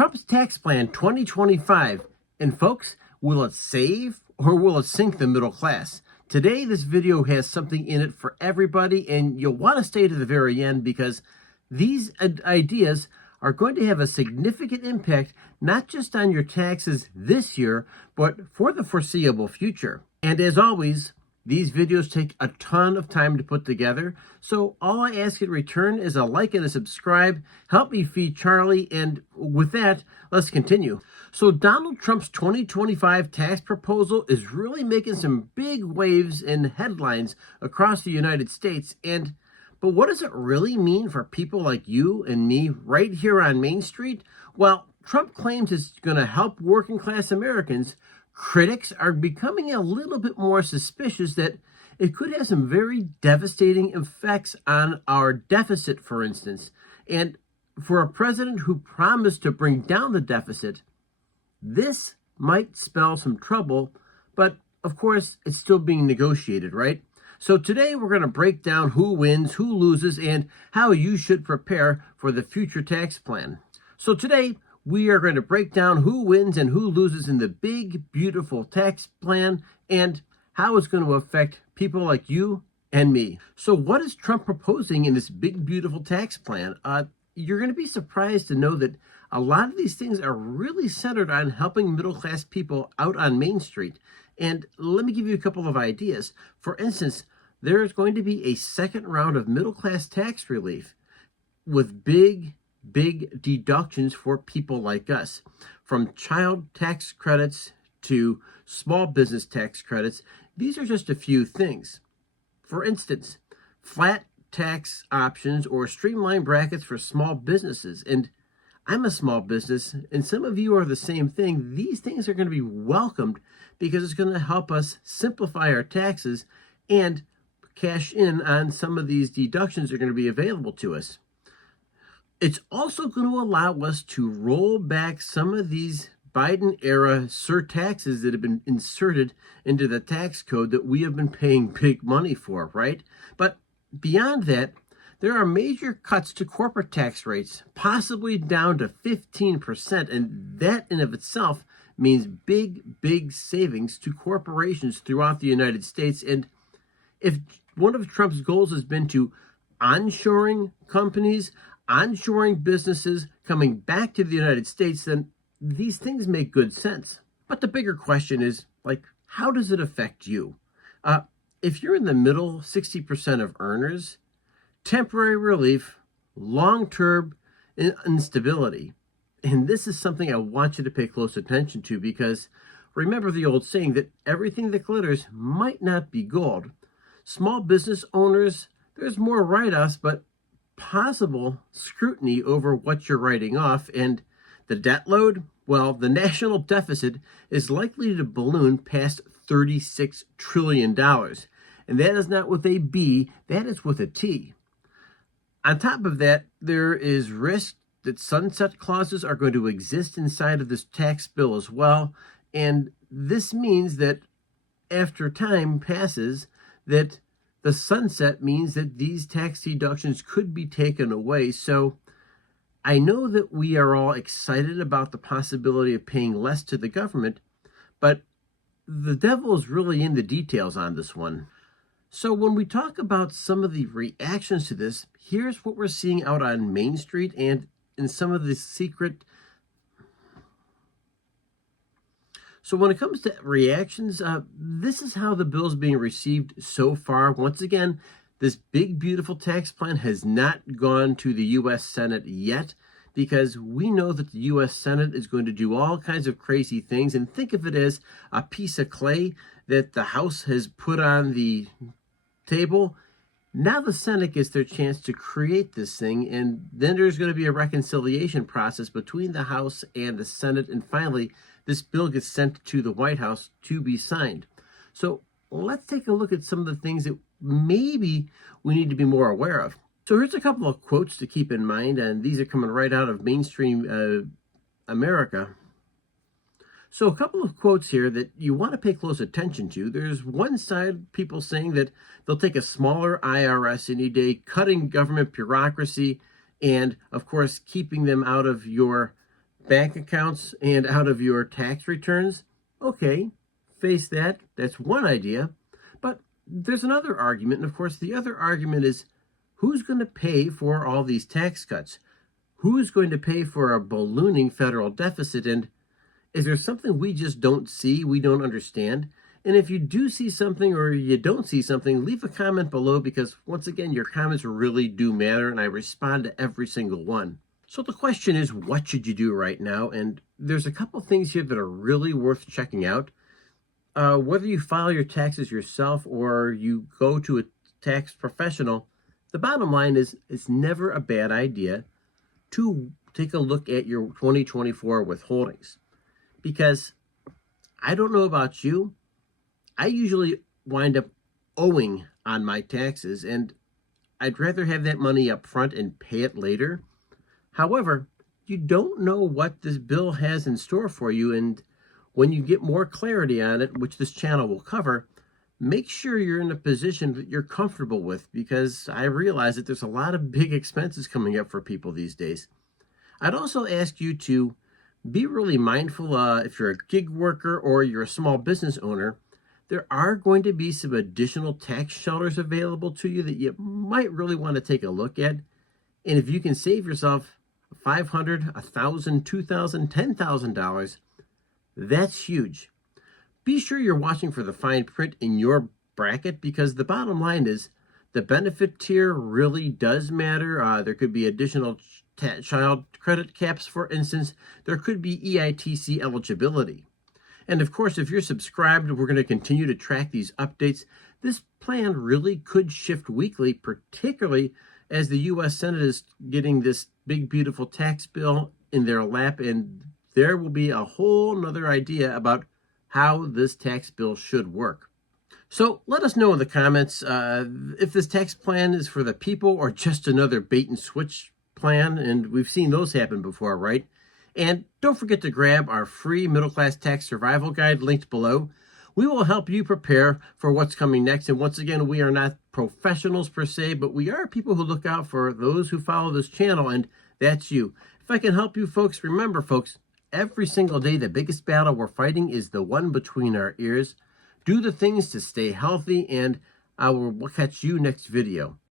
Trump's tax plan 2025. And folks, will it save or will it sink the middle class? Today, this video has something in it for everybody, and you'll want to stay to the very end because these ideas are going to have a significant impact, not just on your taxes this year, but for the foreseeable future. And as always, these videos take a ton of time to put together, so all I ask in return is a like and a subscribe. Help me feed Charlie, and with that, let's continue. So Donald Trump's 2025 tax proposal is really making some big waves and headlines across the United States, but what does it really mean for people like you and me right here on Main Street? Well, Trump claims it's going to help working class Americans. Critics are becoming a little bit more suspicious that it could have some very devastating effects on our deficit, for instance. And for a president who promised to bring down the deficit, this might spell some trouble, but of course, it's still being negotiated, right? So today we're going to break down who wins, who loses, and how you should prepare for the future tax plan. So today, we are going to break down who wins and who loses in the big, beautiful tax plan and how it's going to affect people like you and me. So what is Trump proposing in this big, beautiful tax plan? You're going to be surprised to know that a lot of these things are really centered on helping middle-class people out on Main Street. And let me give you a couple of ideas. For instance, there's going to be a second round of middle-class tax relief with big deductions for people like us, from child tax credits to small business tax credits. These are just a few things. For instance, flat tax options or streamlined brackets for small businesses. And I'm a small business, and some of you are the same thing. These things are going to be welcomed because it's going to help us simplify our taxes and cash in on some of these deductions that are going to be available to us. It's also going to allow us to roll back some of these Biden-era surtaxes that have been inserted into the tax code that we have been paying big money for, right? But beyond that, there are major cuts to corporate tax rates, possibly down to 15%, and that in of itself means big savings to corporations throughout the United States. And if one of Trump's goals has been to onshoring companies, onshoring businesses coming back to the United States, then these things make good sense. But the bigger question is, how does it affect you? If you're in the middle 60% of earners, temporary relief, long-term instability. And this is something I want you to pay close attention to, because remember the old saying that everything that glitters might not be gold. Small business owners, there's more write-offs, but possible scrutiny over what you're writing off. And the debt load, well, the national deficit is likely to balloon past $36 trillion. And that is not with a B, that is with a T. On top of that, there is risk that sunset clauses are going to exist inside of this tax bill as well. And this means that after time passes, that the sunset means that these tax deductions could be taken away. So I know that we are all excited about the possibility of paying less to the government, but the devil is really in the details on this one. So when we talk about some of the reactions to this, here's what we're seeing out on Main Street and in some of the secret. So when it comes to reactions, this is how the bill is being received so far. Once again, this big, beautiful tax plan has not gone to the U.S. Senate yet, because we know that the U.S. Senate is going to do all kinds of crazy things. And think of it as a piece of clay that the House has put on the table. Now the Senate gets their chance to create this thing, and then there's going to be a reconciliation process between the House and the Senate, and finally this bill gets sent to the White House to be signed. So let's take a look at some of the things that maybe we need to be more aware of. So here's a couple of quotes to keep in mind, and these are coming right out of mainstream America. So a couple of quotes here that you want to pay close attention to. There's one side, people saying that they'll take a smaller IRS any day, cutting government bureaucracy, and of course, keeping them out of your bank accounts and out of your tax returns. Okay, face that. That's one idea. But there's another argument. And of course, the other argument is who's going to pay for all these tax cuts? Who's going to pay for a ballooning federal deficit? And is there something we just don't see, we don't understand? And if you do see something or you don't see something, leave a comment below because, once again, your comments really do matter and I respond to every single one. So the question is, what should you do right now? And there's a couple things here that are really worth checking out. Whether you file your taxes yourself or you go to a tax professional, the bottom line is it's never a bad idea to take a look at your 2024 withholdings. Because I don't know about you, I usually wind up owing on my taxes, and I'd rather have that money up front and pay it later. However, you don't know what this bill has in store for you, and when you get more clarity on it, which this channel will cover, make sure you're in a position that you're comfortable with, because I realize that there's a lot of big expenses coming up for people these days. I'd also ask you to be really mindful if you're a gig worker or you're a small business owner. There are going to be some additional tax shelters available to you that you might really want to take a look at. And if you can save yourself $500, $1,000, $2,000, $10,000, that's huge. Be sure you're watching for the fine print in your bracket, because the bottom line is the benefit tier really does matter. There could be additional child credit caps, for instance. There could be EITC eligibility. And of course, if you're subscribed, we're going to continue to track these updates. This plan really could shift weekly, particularly as the U.S. Senate is getting this big, beautiful tax bill in their lap, and there will be a whole nother idea about how this tax bill should work. So let us know in the comments if this tax plan is for the people or just another bait and switch plan, and we've seen those happen before, right? And don't forget to grab our free middle-class tax survival guide linked below. We will help you prepare for what's coming next. And once again, we are not professionals per se, but we are people who look out for those who follow this channel, and that's you. If I can help you folks, remember folks, every single day the biggest battle we're fighting is the one between our ears. Do the things to stay healthy, and I will catch you next video.